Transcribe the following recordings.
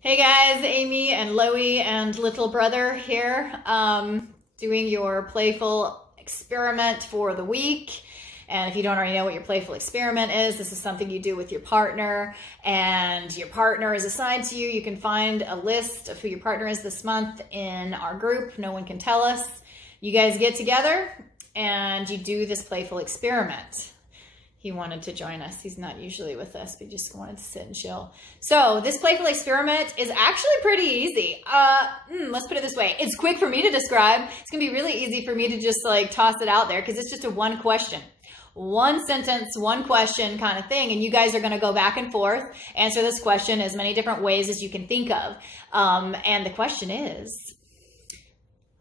Hey guys, Amy and Loie and little brother here, doing your playful experiment for the week. And if you don't already know what your playful experiment is, this is something you do with your partner, and your partner is assigned to you. You can find a list of who your partner is this month in our group. No one can tell us. You guys get together and you do this playful experiment. He wanted to join us. He's not usually with us, but he just wanted to sit and chill. So this playful experiment is actually pretty easy. Let's put it this way. It's quick for me to describe. It's gonna be really easy for me to just like toss it out there because it's just a one question. One sentence, one question kind of thing. And you guys are gonna go back and forth, answer this question as many different ways as you can think of. And the question is,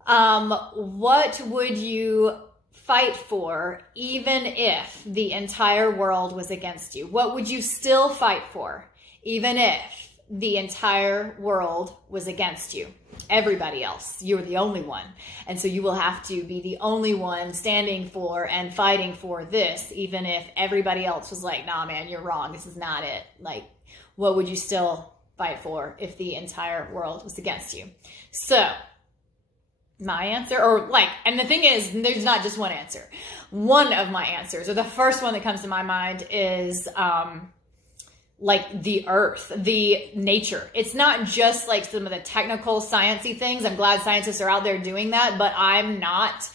what would you fight for even if the entire world was against you? What would you still fight for even if the entire world was against you? Everybody else, you're the only one. And so you will have to be the only one standing for and fighting for this, even if everybody else was like, nah, man, you're wrong. This is not it. Like, what would you still fight for if the entire world was against you? So my answer, and the thing is, there's not just one answer. One of my answers, or the first one that comes to my mind is, like the earth, the nature. It's not just like some of the technical sciencey things. I'm glad scientists are out there doing that, but I'm not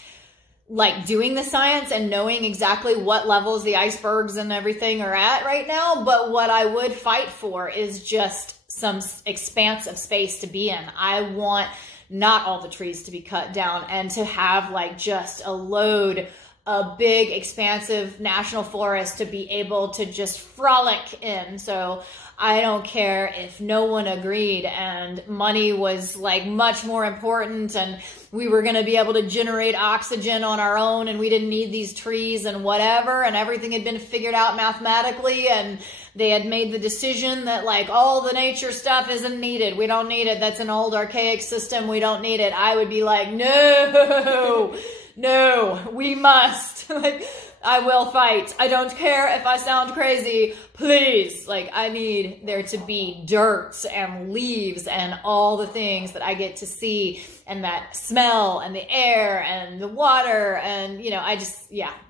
like doing the science and knowing exactly what levels the icebergs and everything are at right now. But what I would fight for is just some expanse of space to be in. I want not all the trees to be cut down and to have like just a big expansive national forest to be able to just frolic in. So I don't care if no one agreed and money was like much more important and we were going to be able to generate oxygen on our own and we didn't need these trees and whatever, and everything had been figured out mathematically and they had made the decision that like all the nature stuff isn't needed. We don't need it. That's an old archaic system. We don't need it. I would be like, no, no, we must. Like, I will fight. I don't care if I sound crazy. Please. Like, I need there to be dirt and leaves and all the things that I get to see and that smell and the air and the water and, you know,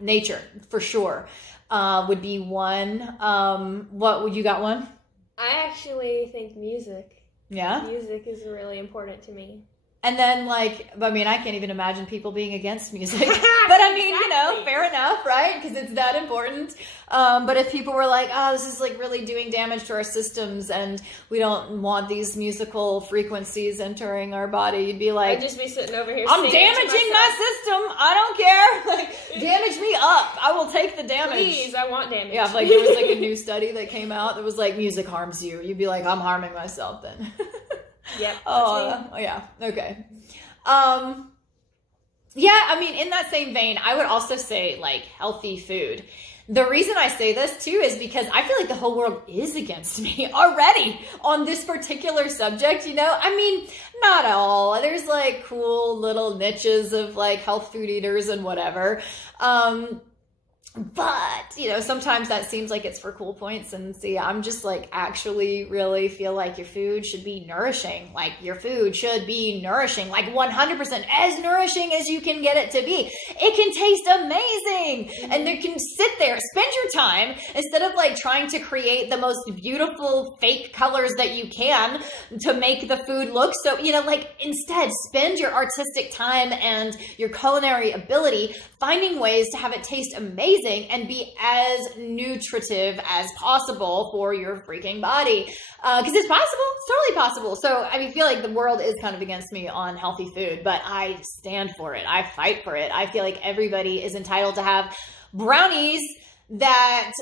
nature for sure. Would be one. What would you got one? I actually think music. Yeah? Music is really important to me. And then, like, I mean, I can't even imagine people being against music. But I mean, you know, fair enough, right? Because it's that important. But if people were like, oh, this is like really doing damage to our systems and we don't want these musical frequencies entering our body, you'd be like, I'd just be sitting over here I'm damaging my system. I don't care. Like, damage me up. I will take the damage. Please, I want damage. Yeah, like there was like a new study that came out that was like, music harms you. You'd be like, I'm harming myself then. Yep. Oh, yeah. Okay. Yeah, I mean, in that same vein, I would also say like healthy food. The reason I say this too is because I feel like the whole world is against me already on this particular subject, you know? I mean, not all. There's like cool little niches of like health food eaters and whatever. But, you know, sometimes that seems like it's for cool points. And see, I'm just like actually really feel like your food should be nourishing. Like your food should be nourishing, like 100% as nourishing as you can get it to be. It can taste amazing. And you can sit there, spend your time instead of like trying to create the most beautiful fake colors that you can to make the food look so, you know, like instead spend your artistic time and your culinary ability finding ways to have it taste amazing and be as nutritive as possible for your freaking body. Because it's possible. It's totally possible. So I feel like the world is kind of against me on healthy food, but I stand for it. I fight for it. I feel like everybody is entitled to have brownies that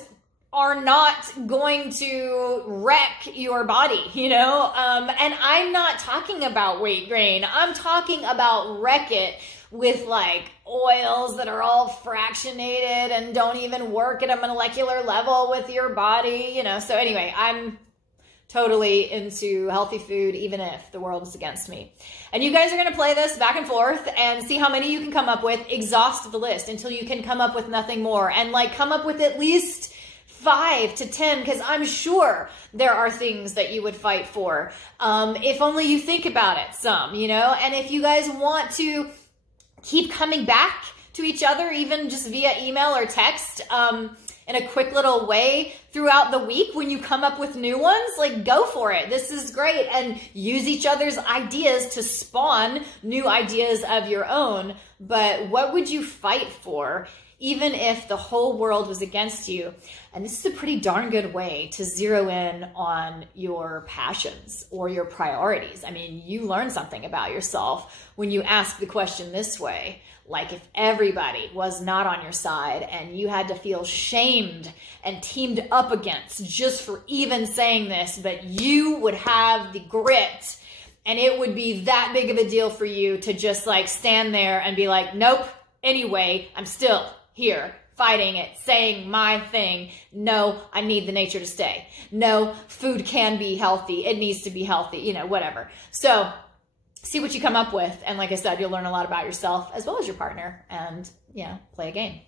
are not going to wreck your body, you know? And I'm not talking about weight gain. I'm talking about wreck it with like oils that are all fractionated and don't even work at a molecular level with your body, you know? So anyway, I'm totally into healthy food, even if the world is against me. And you guys are going to play this back and forth and see how many you can come up with. Exhaust the list until you can come up with nothing more, and like come up with at least 5 to 10, because I'm sure there are things that you would fight for. If only you think about it some, you know, and if you guys want to keep coming back to each other, even just via email or text, in a quick little way throughout the week when you come up with new ones, like, go for it. This is great. And use each other's ideas to spawn new ideas of your own. But what would you fight for, even if the whole world was against you? And this is a pretty darn good way to zero in on your passions or your priorities. I mean, you learn something about yourself when you ask the question this way. Like, if everybody was not on your side and you had to feel shamed and teamed up against just for even saying this, but you would have the grit and it would be that big of a deal for you to just like stand there and be like, nope, anyway, I'm still here fighting it, saying my thing. No, I need the nature to stay. No, food can be healthy. It needs to be healthy, you know, whatever. So see what you come up with. And like I said, you'll learn a lot about yourself as well as your partner, and yeah, play a game.